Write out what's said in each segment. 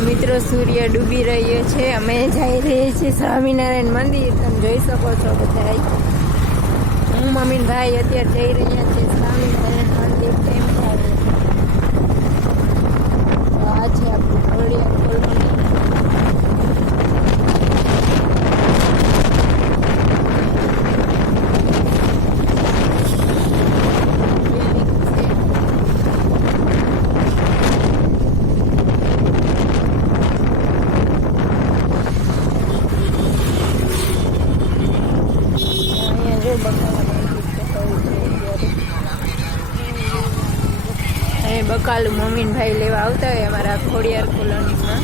મિત્રો, સૂર્ય ડૂબી રહ્યો છે. અમે જઈ રહ્યા છીએ સ્વામિનારાયણ મંદિર. તમે જોઈ શકો છો બધા હું મમ્મી ભાઈ અત્યારે જઈ રહ્યા છે સ્વામિનારાયણ મંદિર. કેમ થાય? આ છે આપણું ખોડિયાર કોલોની building છે. અહીંયા જો બકાલા અને બકાલું ભાઈ લેવા આવતા હોય અમારા ખોડિયાર કોલોનીમાં.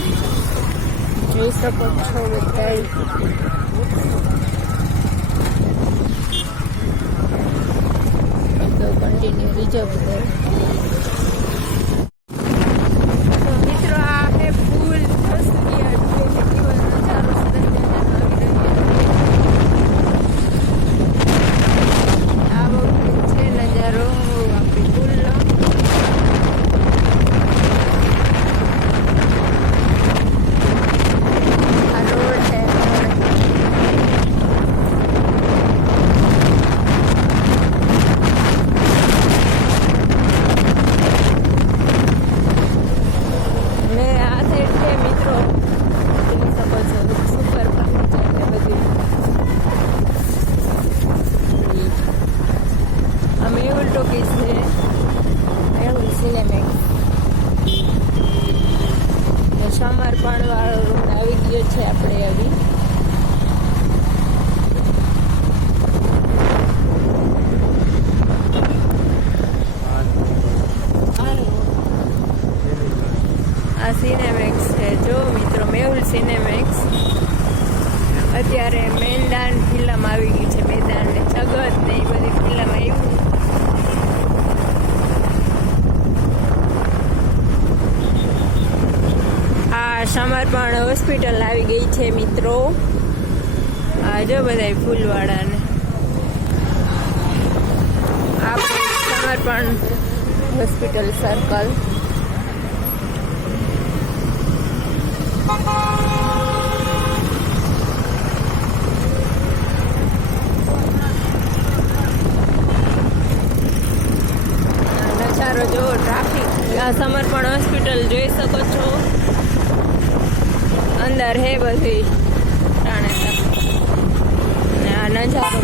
જોઈ શકો છો બધા તો કન્ટિન્યુ રિઝર્વ બધા તો મિત્રો આ છે ફૂલ સૂર્ય ડૂબે છે કેવો નજારો સરસ મજાનો આવી રહ્યો છે આવો છે નજારો આપણી પુલનો આ રોડ છે રોડ. ને આ સાઈડ છે મિત્રો જોઈ શકો છો સુપર ફર્નિચર ને બધું આ મેહુલ ટોકીઝ છે મેહુલ સિનેમેક્સ સમર્પણ વાળો રોડ આવી ગયો છે આપણે આવી સિનેમેક્સ છે જો મિત્રો મેહુલ સિનેમેક્સ અત્યારે મેદાન ફિલ્મ આવી ગઈ છે મેદાન ને જગત ને એ બધી ફિલ્મ આવ્યું આ સમર્પણ હોસ્પિટલ આવી ગઈ છે, મિત્રો. આ જો બધા ફૂલવાળાને. આપણે સમર્પણ હોસ્પિટલ સર્કલ નજારો જો ટ્રાફિક આ સમર્પણ હોસ્પિટલ જોઈ શકો છો. અંદર હે બધી. ને આ નજારો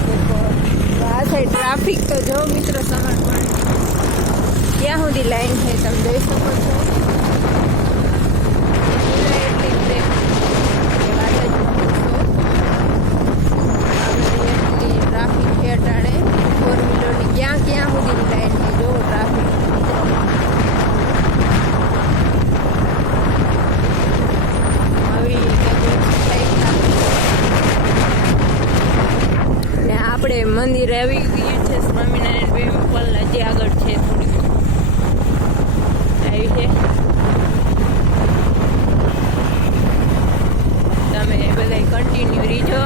આ સાઈડ ટ્રાફિક તો જો મિત્રો સમર્પણ. ક્યાં સુધી લાઈન છે, તમે જોઈ શકો છો એટલી બ્રેક એ વાત જ પૂછો. આ બધી એટલી ટ્રાફિક છે અટાણે ફોર વ્હીલરની ક્યાં ક્યાં સુધી લાઈન છે જો આપણે મંદિર આવી ગયું છે, સ્વામિનારાયણ ટેમ્પલ હજી આગળ છે થોડીક આવી છે. તમે બધા કન્ટિન્યુ રીજો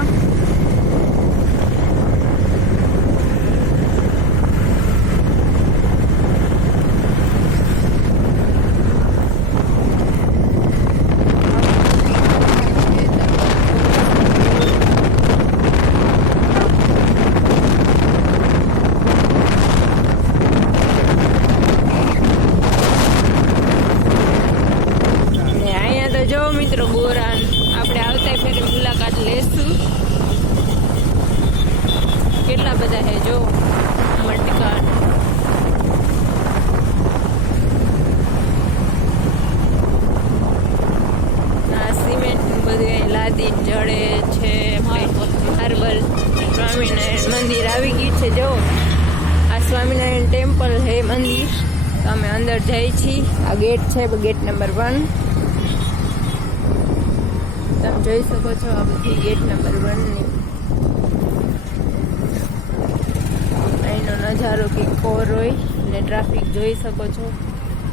ને અહીંયા તો જો મિત્રો બોરાન આપણે આવતા ફેરી મુલાકાત લેશું કેટલા બધા છે જો મટકા આ સિમેન્ટ બધું અહીં છે માર્બલ સ્વામિનારાયણ મંદિર આવી ગયું છે, જો. આ સ્વામિનારાયણ ટેમ્પલ છે મંદિર. તો અમે અંદર જઈએ છીએ આ ગેટ છે, ગેટ નંબર વન. તમે જોઈ શકો છો આ બધી ગેટ નંબર વનની. અહીંનો નજારો કે કોર હોય. ને ટ્રાફિક જોઈ શકો છો.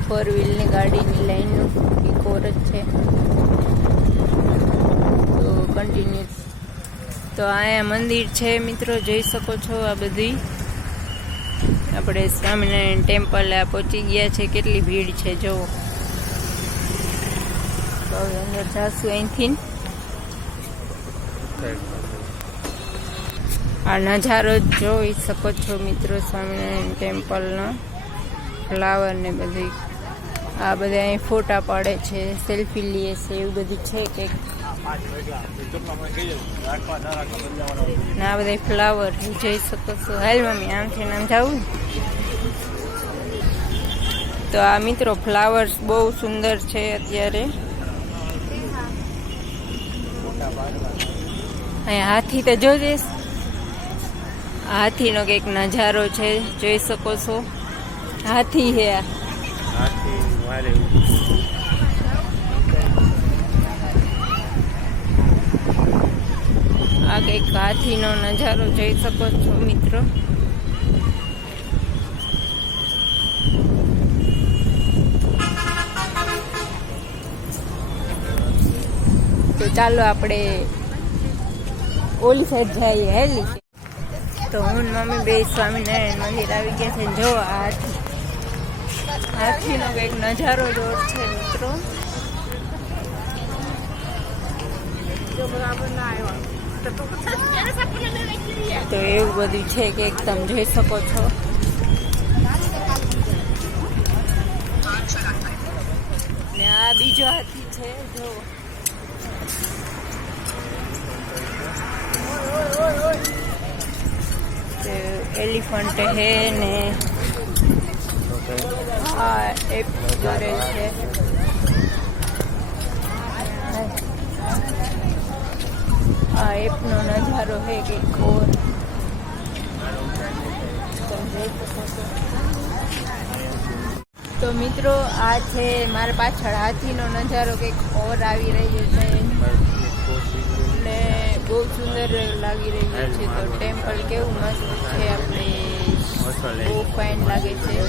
ફોર વ્હીલની ગાડીની લાઈનનું કોર જ છે. કન્ટિન્યુ તો અહીંયા મંદિર છે, મિત્રો. જોઈ શકો છો આ બધી. આપણે સ્વામિનારાયણ ટેમ્પલ આ પહોંચી ગયા છે. કેટલી ભીડ છે જુઓ તો અંદર જાશું અહીંથી. આ નજારો જોઈ શકો છો, મિત્રો, સ્વામિનારાયણ ટેમ્પલનો. ફ્લાવર ને બધી. આ બધા અહીં ફોટા પાડે છે, સેલ્ફી લે છે, એવું બધું છે કે ને આ બધા ફ્લાવર જોઈ શકો છો. હાલ મમ્મી, આમ છે આમ જાવું તો આ મિત્રો ફ્લાવર્સ બહુ સુંદર છે અત્યારે. અહીંયા હાથી તો જોજે. હાથીનો કંઈક નજારો છે, જોઈ શકો છો. હાથી હે આ. કંઈક હાથીનો નજારો જોઈ શકો છો, મિત્રો. તો ચાલો આપણે ઓલી સાઈડ જઈએ હેલી તો હું મમ્મી બે સ્વામિનારાયણ મંદિર આવી ગયા છે જો આ હાથી. હાથીનો કંઈક નજારો જોર છે, મિત્રો. તો એવું બધું છે કે એકદમ જોઈ શકો છો. ને આ બીજો હાથી છે, જો. એલિફન્ટ હે ને. આ એક કરે છે. આ એપનો નજારો હે કે છો. તો મિત્રો, આ છે મારા પાછળ હાથીનો નજારો કંઈક ઓર આવી રહ્યો છે. ને બહુ સુંદર લાગી રહ્યું છે. તો ટેમ્પલ કેવું મસ્ત છે આપણે બહુ ફાઇન લાગે છે.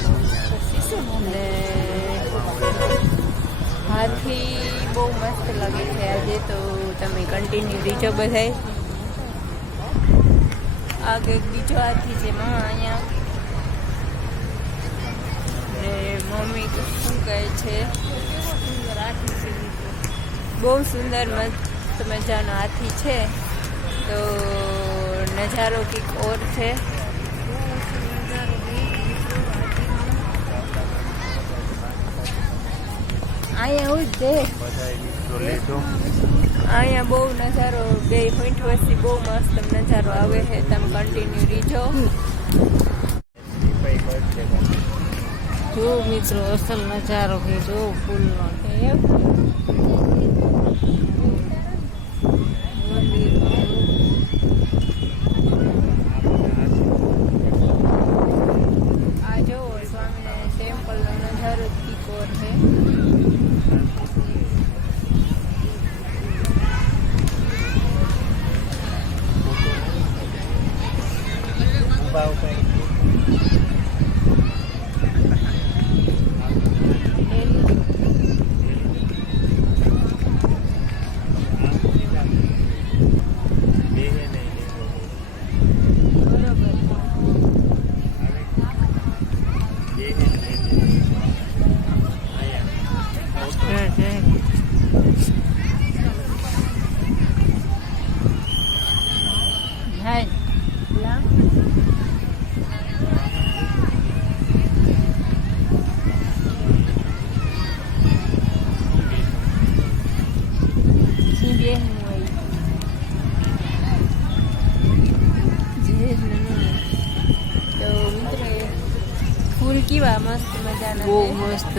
ને હાથી બહુ મસ્ત લાગે છે આજે તો. તમે કન્ટિન્યુ રીચો બધાય. આ કંઈક બીજો હાથી છે માં અહીંયા. મમ્મી શું કહે છે? બહુ સુંદર મસ્ત મજાનો હાથી છે. તો નજારો કંઈક ઓર છે. અહીંયા એવું જ છે. અહીંયા બહુ નજારો, બે પોઈન્ટ વસ્તી બહુ મસ્ત નજારો આવે છે. તમે કન્ટિન્યુ રીજો. જો મિત્રો, અસલ નજારો કે જો, ફૂલનો છે એમ આ જો સ્વામિનારાયણ ટેમ્પલનો નજારો જ કંઈક ઓર છે Hai. Lang. Sini dia mulai. જે તો મિત્રો એ ફૂલ કેવા મસ્ત મજાના બહુ મસ્ત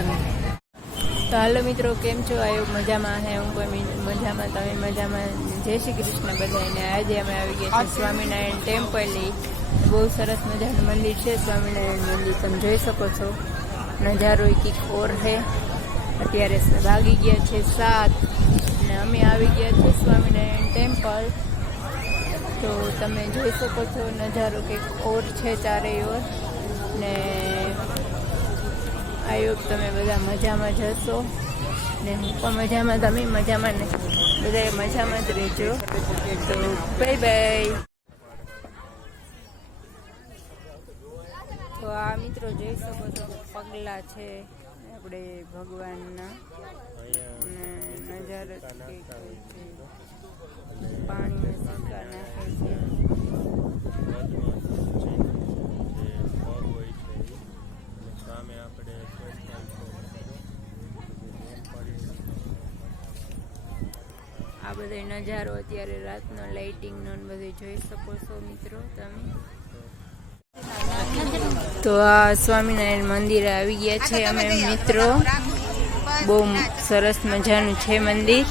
તો હાલો મિત્રો કેમ છો? આવ્યો મજામાં હે. હું કોઈ મજામાં તમે મજામાં? જય શ્રી કૃષ્ણ બધાને આજે અમે આવી ગયા છીએ સ્વામિનારાયણ ટેમ્પલ બહુ સરસ મજાનું મંદિર છે. સ્વામિનારાયણ મંદિર તમે જોઈ શકો છો. નજારો એક એક ઓર છે અત્યારે વાગી ગયા છે સાત. અને અમે આવી ગયા છીએ સ્વામિનારાયણ ટેમ્પલ. તો તમે જોઈ શકો છો નજારો કંઈક ઓર છે ચારેય ઓર. ને આયોગ તમે બધા મજામાં જશો ને હું પણ મજામાં, તમે મજામાં ને બધા મજામાં જ રહેજો. તો બાય બાય. તો આ મિત્રો જોઈ શકો છો પગલાં છે, આપણે ભગવાનના. નજારો નજારો જ સિક્કા કંઈક નાખતા હોય છે. મિત્રો અને પાણીમાં સિક્કા નાખે છે વધમાં છે જે પગ હોય છે એ. અને સામે આપણે ચોકમાં છે મિત્રો. જે ડેમ પડી આ બધો નજારો અત્યારે રાતનો લાઇટિંગનો બધું જોઈ શકો છો મિત્રો તમે. તો આ સ્વામિનારાયણ મંદિરે આવી ગયા છે અમે મિત્રો. બહુ સરસ મજાનું છે મંદિર.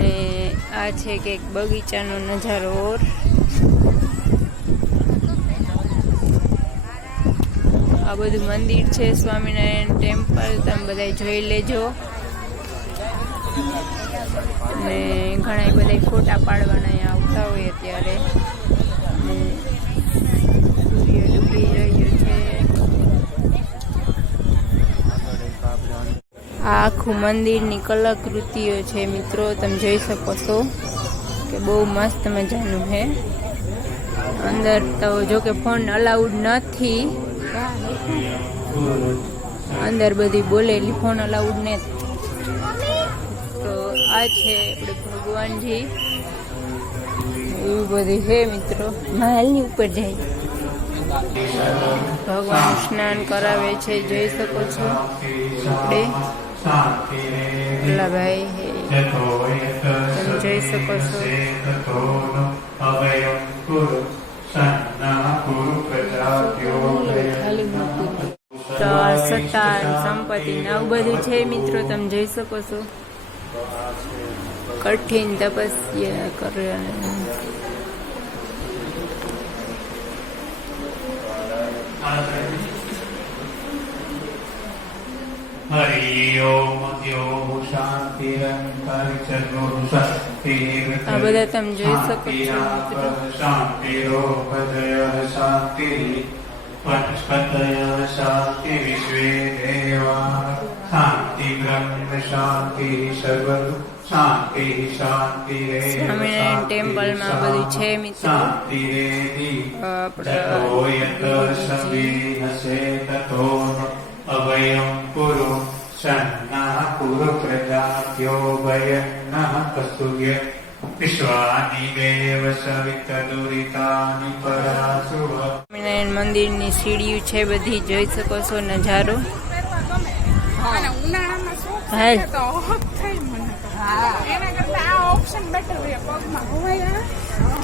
ને આ છે કે બગીચાનો નજારો ઓર. આ બધું મંદિર છે સ્વામિનારાયણ ટેમ્પલ, તમે બધા જોઈ લેજો. ને ઘણા બધા ફોટા પાડવાના અહીંયા આવતા હોય અત્યારે. છે. આ આખું મંદિરની કલાકૃતિઓ છે મિત્રો, તમે જોઈ શકો છો કે બહુ મસ્ત મજાનું છે. અંદર તો જો કે ફોન અલાઉડ નથી. અંદર બધી બોલેલી ફોન અલાઉડ ને આ છે આપણે ભગવાનજી. એવું બધી છે મિત્રો. મહેલની ઉપર જાય. ભગવાન સ્નાન કરાવે છે જોઈ શકો છો આપણે ભાઈ તમે જોઈ શકો છો. સત્તા સંપત્તિ ને આવું બધું છે મિત્રો તમે જોઈ શકો છો. કઠિન તપસ્યા કરે આ બધા તમે જોઈ શકો છો. શાંતિ શાંતિ વિશ્વે દેવા. શાંતિ શાંતિ સર્વ શાંતિ શાંતિ રે સ્વામિનારાયણ ટેમ્પલમાં બધું છે મિત્રો શાંતિ રે તતો યત સમીનસે તતો અભયં પુરો સન્ના પુર પ્રજાત્યો ભયન્નઃ કસ્તુભ્ય વિશ્વાની દેવ સવિતદુરિતાનિ પરાસુવ સ્વામિનારાયણ મંદિરની સીડીઓ છે બધી જોઈ શકો છો નજારો. અને ઉનાળામાં શું થાય તો હોપ થાય મને એના કરતા આ ઓપ્શન બેટર રહે પગમાં હોવાય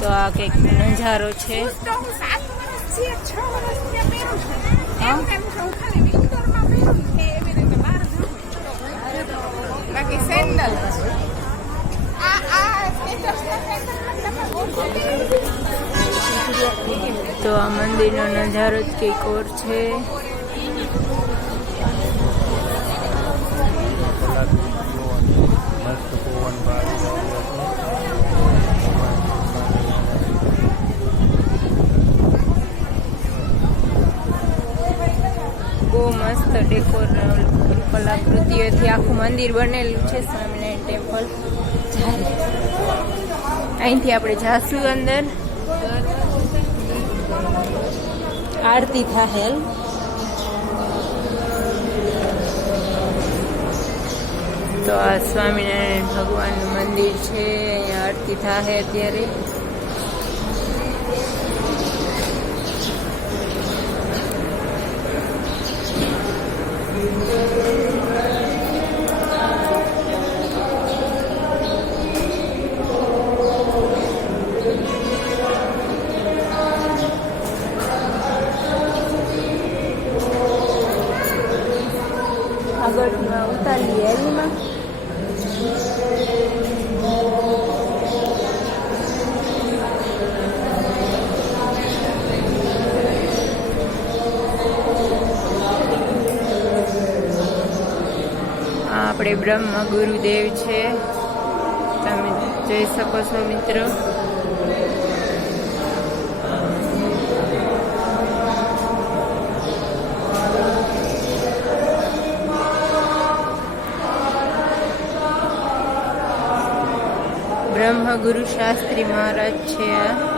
તો આ કંઈક નજારો છે. તો હું સાત વર્ષથી છ વર્ષથી પહેરું છું. એમ કેમ કે હું ખાલી વિન્ટરમાં પહેરું ને એવી રીતે બહાર જાઉં બાકી સેન્ડલ આ આ તો આ મંદિરનો નજારો જ કંઈક ઓર છે. મસ્ત ડેકોર કલાકૃતિઓથી આખું મંદિર બનેલું છે સ્વામિનારાયણ ટેમ્પલ અહીંથી આપણે જાશું અંદર. આરતી થાહેલ. તો આ સ્વામિનારાયણ ભગવાનનું મંદિર છે, અહીંયા આરતી થાહે અત્યારે. આપણે બ્રહ્મ, ગુરુદેવ છે. તમે જોઈ શકો છો, મિત્રો. બ્રહ્મ ગુરુ શાસ્ત્રી મહારાજ છે આ.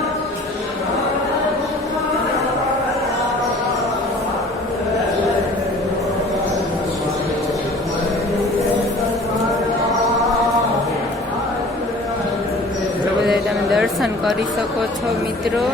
કરી શકો છો મિત્રો